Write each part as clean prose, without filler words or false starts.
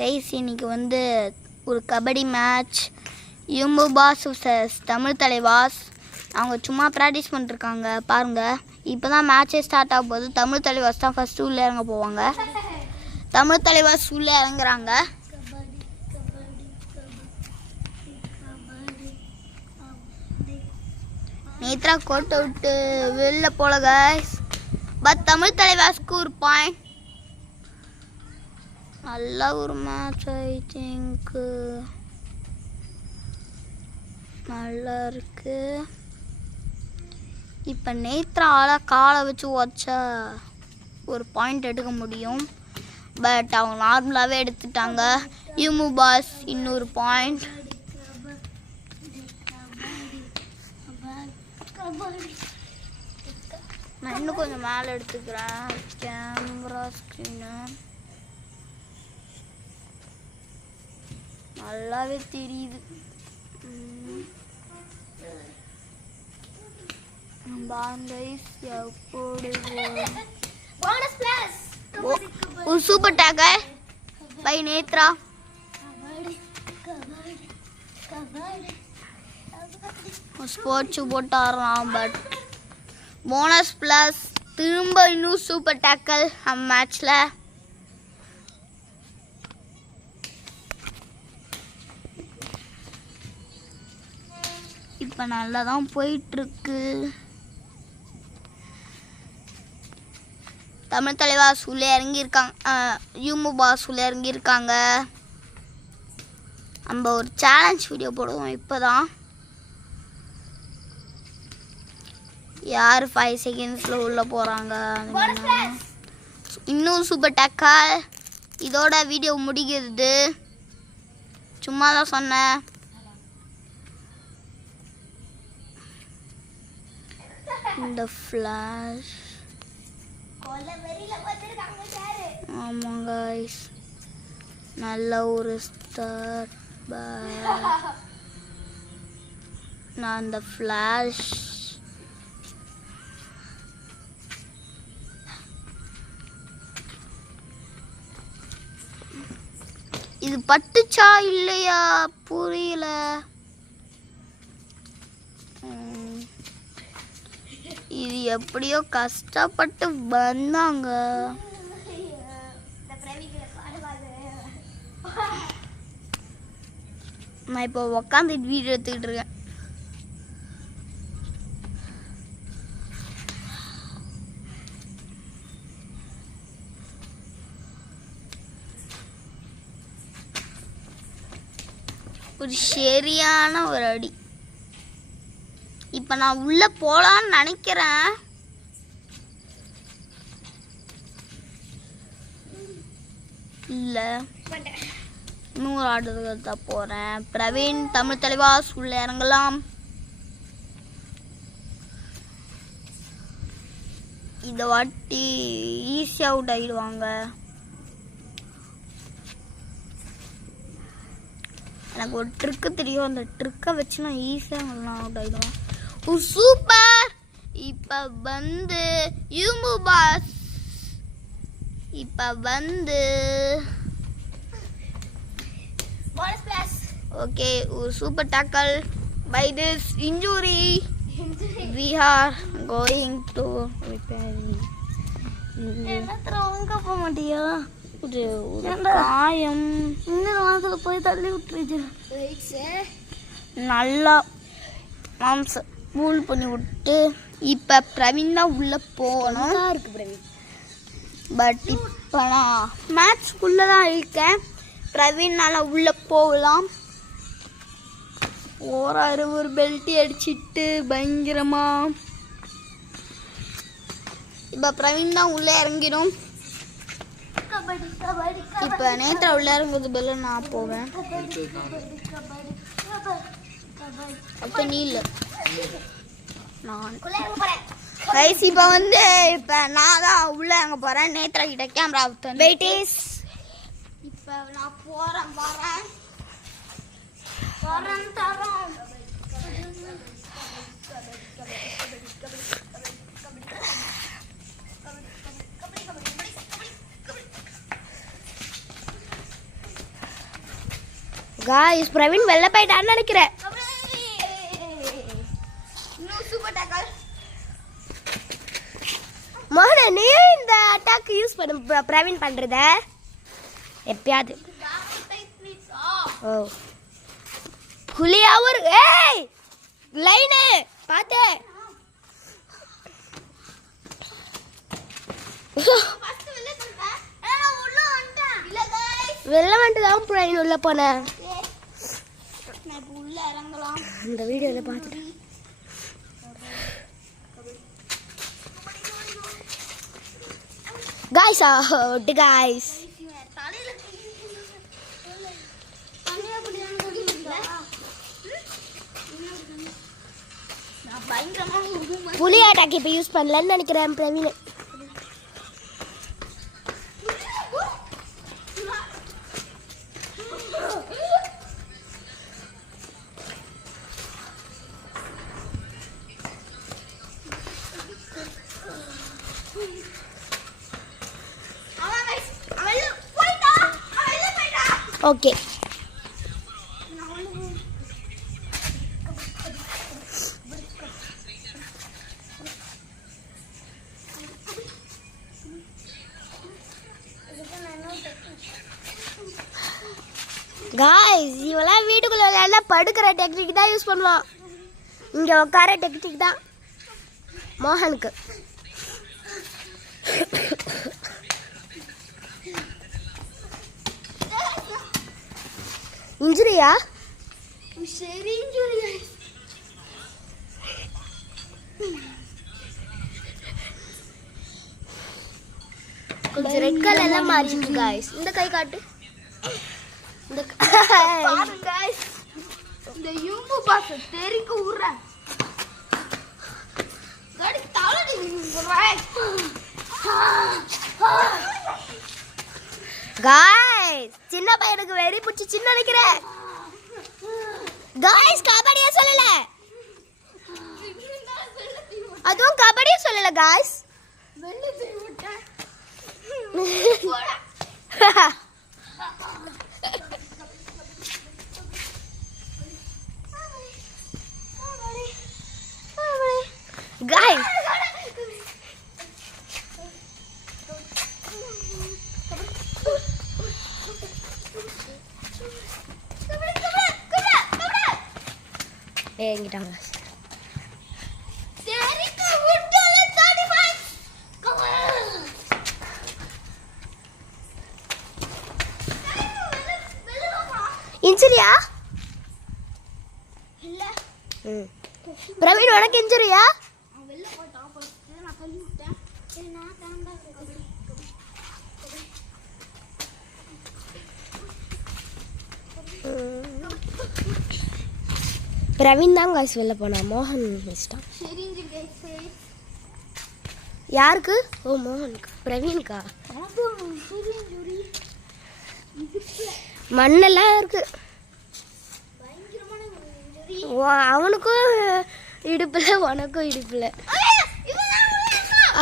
Guys இன்னைக்கு வந்து ஒரு கபடி மேட்ச் யூம்பு பாஸ் vs தமிழ் தலைவாஸ். அவங்க சும்மா ப்ராக்டிஸ் பண்ணிருக்காங்க பாருங்கள். இப்போ தான் மேட்சே ஸ்டார்ட் ஆக போகுது. தமிழ் தலைவாஸ் தான் ஃபஸ்ட்டு உள்ளே இறங்க போவாங்க. தமிழ் தலைவாஸ் உள்ளே இறங்குறாங்க. நேத்ரா கோட்டை விட்டு வெளில போல கைஸ். பட் தமிழ் தலைவாஸ்க்கு ஒரு பாயிண்ட். நல்ல ஒரு மேட்ச். ஐ திங்க் நல்லா இருக்கு. இப்போ நேத்ரால காலை வச்சு உடச்சா ஒரு பாயிண்ட் எடுக்க முடியும். பட் அவங்க நார்மலாகவே எடுத்துட்டாங்க. யூம்பு பாஸ் இன்னொரு பாயிண்ட். நான் இன்னும் கொஞ்சம் மேலே எடுத்துக்கிறேன் கேமரா ஸ்க்ரீனு. நல்லாவே தெரியுது. Super tackle by Netra. Sports போட்டு ஆடுறான். பட் போனஸ் ப்ளஸ் திரும்ப இன்னும் சூப்பர் டேக்கல் மேட்ச்சில். இப்போ நல்லா தான் போயிட்டுருக்கு. தமிழ் தலைவாஸ் உள்ளே இறங்கியிருக்காங்க. யூம்பு பாஸ் உள்ளே இறங்கியிருக்காங்க. நம்ம ஒரு சேலஞ்ச் வீடியோ போடுவோம் இப்போ தான். யார் 5 செகண்ட்ஸில் உள்ளே போகிறாங்க. இன்னும் சூப்பர் டேக்கல். இதோட வீடியோ முடிகிறது. சும்மா தான் சொன்னேன். இந்த ஃப்ளாஷ் ஆமாங்க கைஸ். நல்ல ஒரு ஸ்டார்ட். நான் அந்த ஃப்ளாஷ் இது பட்டுச்சா இல்லையா புரியல. இது எப்படியோ கஷ்டப்பட்டு வந்தாங்க. நான் இப்போ உக்காந்து வீடியோ எடுத்துக்கிட்டு இருக்கேன். ஒரு சரியான ஒரு அடி. இப்போ நான் உள்ளே போகலான்னு நினைக்கிறேன். இல்லை நூறு ஆடுறதுக்கு தான் போகிறேன். பிரவீன் தமிழ் தலைவாஸ் உள்ளே இறங்கலாம். இதை வாட்டி ஈஸியாக அவுட் ஆகிடுவாங்க. எனக்கு ஒரு ட்ரிக்கு தெரியும். அந்த ட்ரிக்கை வச்சு நான் ஈஸியாக அவுட் ஆகிடுவேன். சூப்பர். இப்போ வந்து யூம்பு பாஸ் இப்போ வந்து ஓகே ஒரு super tackle. By this injury we are going to repair. என்னங்க போக மாட்டியா? ஒரு காயம் இன்னும் வாசல போய் தள்ளி விட்டுருச்சு. நல்லா மாம்ச பூல் பண்ணி விட்டு இப்போ பிரவீன் தான் உள்ளே போகணும் இருக்கு பிரவீன். பட் இப்போ நான் மேட்ச்க்குள்ளே தான் இருக்கேன். பிரவீனால் உள்ளே போகலாம். ஒரு பெல்ட்டி அடிச்சிட்டு பயங்கரமா. இப்போ பிரவீன் தான் உள்ளே இறங்கிடும். இப்போ நேத்ரா உள்ளே இறங்குறது பெல்ல நான் போவேன். அப்போ நீ இல்லை நான் கைஸ். இப்போ வந்து இப்போ நான் தான் உள்ளே இறங்க போகிறேன். நேத்ரா கிட்ட கேமரா வெயிட்டேஸ். இப்போ நான் போகிறேன் வரேன் தரோம். गाइस प्रवीण வெல்ல போய்ட்டான்னு நினைக்கிறேன். இன்னும் சூப்பர் டேக்கல். மோகன நீ இந்த அட்டாக் யூஸ் பண்ண பிரவீன் பண்றத எப்பயாவது. ஓ புலியாவர் ஏய் லைன் பாத்து வெள்ள வந்துட்டு தான் பிரவீன் உள்ள போனேன். உள்ள இறங்கலாம். இந்த வீடியோல பார்த்துட்டு guys out guys புலி அட்டாக் இப்ப யூஸ் பண்ணலன்னு நினைக்கிறேன் பிரவீன். ஓகே गाइस இவெல்லாம் வீட்டுக்குள்ள விளையாட படுக்கிற டெக்னிக் தான் யூஸ் பண்ணுவான். இங்க உட்கார டெக்னிக் தான் மோகனுக்கு. இன்ஜுரியா? சரி இன்ஜுரி. கொஞ்சம் ரெட் கலர்ல மாறிச்சு गाइस. இந்த கை காட்டு. இந்த பாருங்க गाइस. இந்த யூம்பு பாஸ் தெரிக்கு உற. கடி தாளடி உறை. गाइस சின்ன பையனுக்கு வெறி புடிச்சு சின்ன நினைக்கிறேன். गाइस கபடியா சொல்லல. அதுவும் கபடியா சொல்லல गाइस. வெள்ள செய்ய விட்டேன். गाइस எங்கிட்டாங்க தெரிக்கு விட்டல தாடி பாஸ். இன்ஜுரியா? இல்ல பிரவீன் உனக்கு இன்ஜுரியா? வெள்ள போட்டா ஃபர்ஸ்ட் நான் தள்ளி விட்டேன். சரி நான் தாண்டா கபடி. பிரவீன் தான் गाइस வெளில போனா. மோகன் மிஸ்டான். சரி गाइस. யாருக்கு? ஓ மோகனுக்கு. பிரவீனுக்கா? அது சரி இன்ஜுரி. மண்ணெல்லாம் இருக்கு. பயங்கரமான இன்ஜுரி. அவனுக்கும் இடுப்புல உனக்கும் இடுப்புல.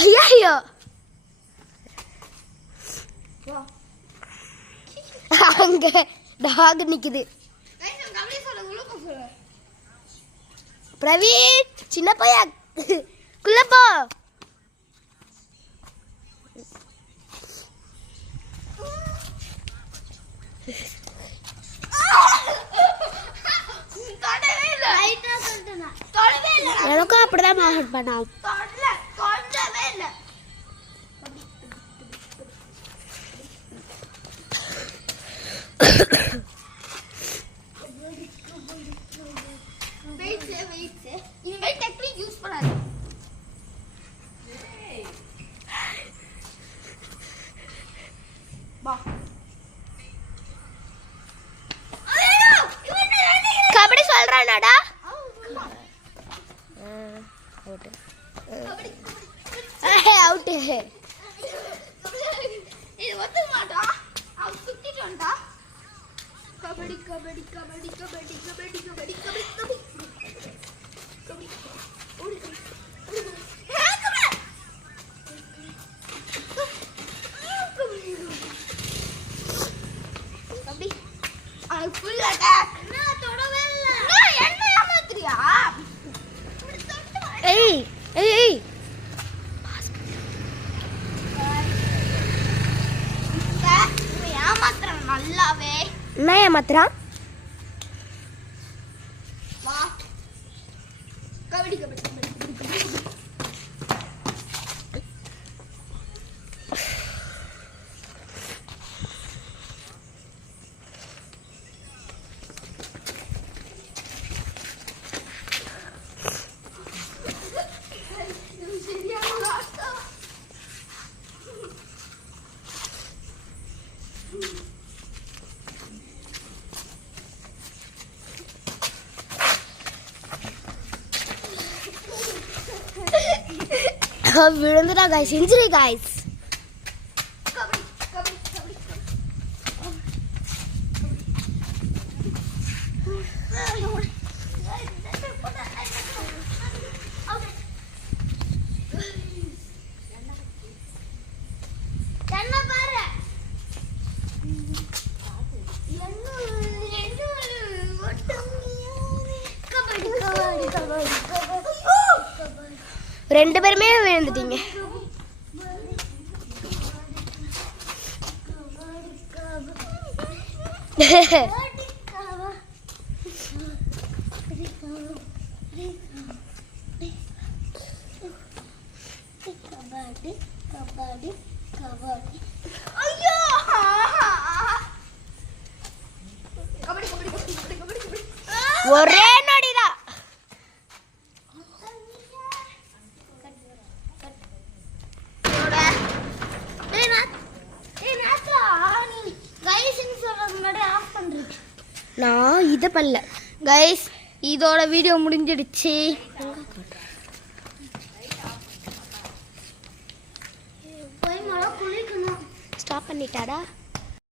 ஐயோ அங்க டாக் நிக்குது. गाइस हम कबड्डी சொல்ல உள்ள போறோம். பிரவீன் சின்ன பையா குள்ள போ. தொடவே இல்ல. ரைட்டா சொல்றேனா? தொடவே இல்ல. எனக்கும் அப்படிதான் மோகன் பண்ணான். தொடல தொடவே இல்ல. வெயிட் இனிமே டெக்னிக் யூஸ் பண்ணாத. பா கபடி சொல்றானடா. Out out. இது ஒத்து மாட்டா. அவ சுத்திட்டு வந்தா. கபடி கபடி கபடி கபடி கபடி கபடி கபடி கபடி கபடி ஓடி கபடி ஃபுல் அட்டாக். நான் தொடவே இல்ல. நான் என்ன ஏமாத்துறியா? ஏய் ஏய் ஏய் ஏமாத்துறான் நல்லாவே. என்ன ஏமாத்துறான்? வா கபடி கபடி கபடி கபடி கபடி. விழுந்துடா காய்ஸ், இன்ஜுரி காய்ஸ். ரெண்டு பேருமே விழுந்துட்டீங்க. ஒரே நொடிதான். நான் இதை பண்ணல கைஸ். இதோட வீடியோ முடிஞ்சிடுச்சு. ஸ்டாப் பண்ணிட்டாடா.